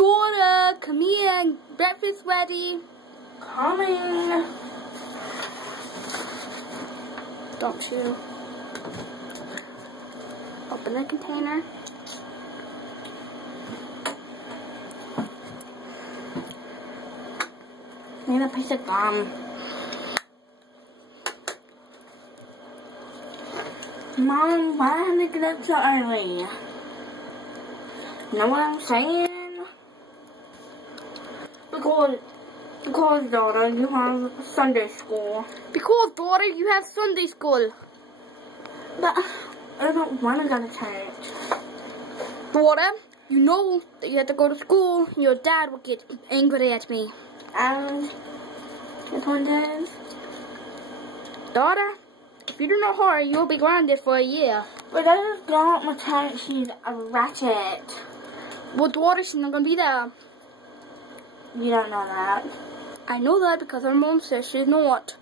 Daughter, come here. Breakfast ready. Coming. Don't you open the container. Need a piece of gum. Mom, why did I get up so early? You know what I'm saying? Because daughter, you have Sunday school. Because, daughter, you have Sunday school. But I don't want to go to church. Daughter, you know that you have to go to school. Your dad will get angry at me. And this one does. Daughter, if you do not hurry, you'll be grounded for a year. But I just don't want to church. She's a ratchet. Well, daughter, she's not going to be there. You don't know that. I know that because her mom says she's not.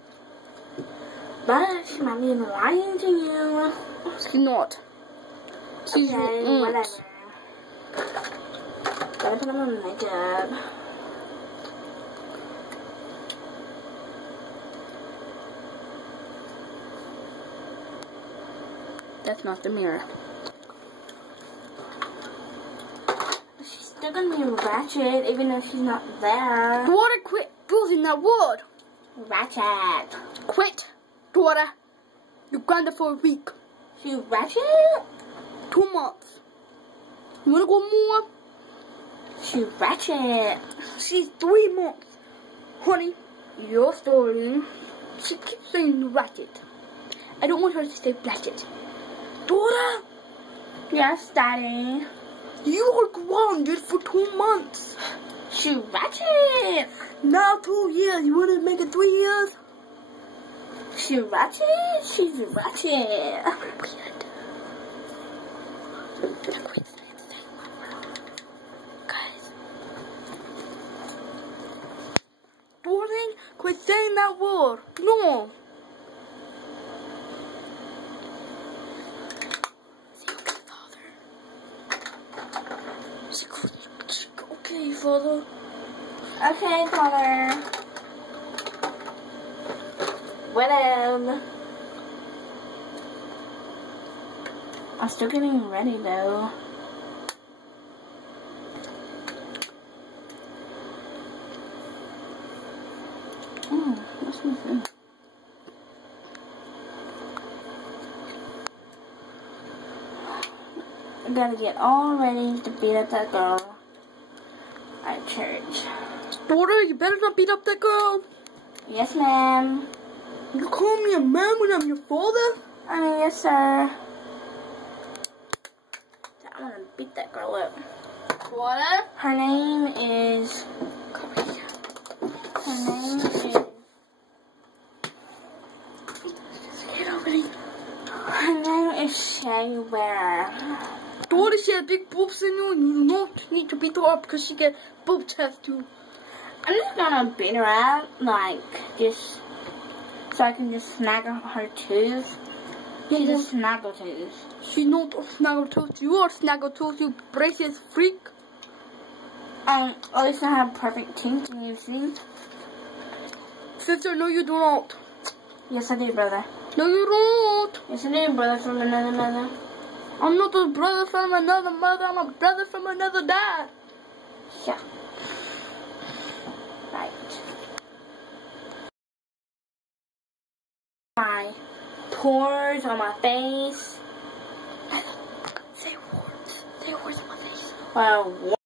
But she might be lying to you. She's not. She's okay, not. whatever. Gotta put on my makeup. That's not the mirror. She's still gonna be Ratchet even though she's not there. Daughter, quit using that word. Ratchet. Quit. Daughter, you're grounded for a week. She's Ratchet? 2 months. You wanna go more? She's Ratchet. She's 3 months. Honey, your story. She keeps saying Ratchet. I don't want her to say Ratchet. Daughter! Yes, Daddy. You are grounded for 2 months. She's Ratchet. Now 2 years. You want to make it 3 years? She's Ratchet. She's Ratchet. Weird. Quit saying my word. Guys. Darling, quit saying that word. No. Okay, Father. Okay, Father. Whatever. I'm still getting ready though. What's my food? I gotta get all ready to beat up that girl at church. Daughter, you better not beat up that girl. Yes, ma'am. You call me a man when I'm your father? I mean, yes, sir. I'm gonna beat that girl up. What? Her name is... Her name is... Her name is Sherry Wearer. Daughter, she has big boobs in you, and you don't need to beat her up because she get boob tattoo. I'm just gonna beat her up, like, just so I can just snag her tooth. She's a snaggletooth. She's not a snaggletooth. You are a snaggletooth, you braces freak. At least I have perfect teeth, can you see? Sister, no you do not. Yes, I do, brother. No you don't. Yes, I do, brother from another mother. I'm not a brother from another mother, I'm a brother from another dad. Yeah. Right. My pores on my face. Say words. Say words on my face. Well,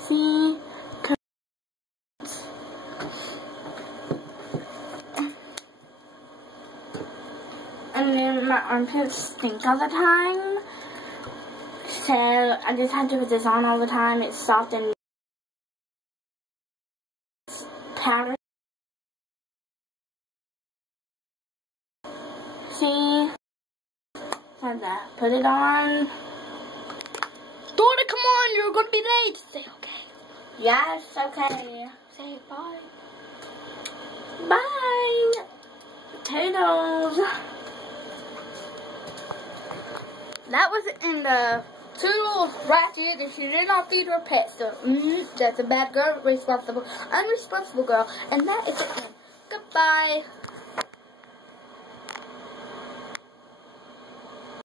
see? And then my armpits stink all the time. So I just have to put this on all the time. It's soft and powder. See? So I have to put it on. Daughter, come on, you're gonna be late. Say okay. Yes, okay. Say bye. Bye. Potatoes. That was the end of Toodles, Ratchet, if she did not feed her pets, so that's a bad girl, unresponsible girl, and that is it. Goodbye.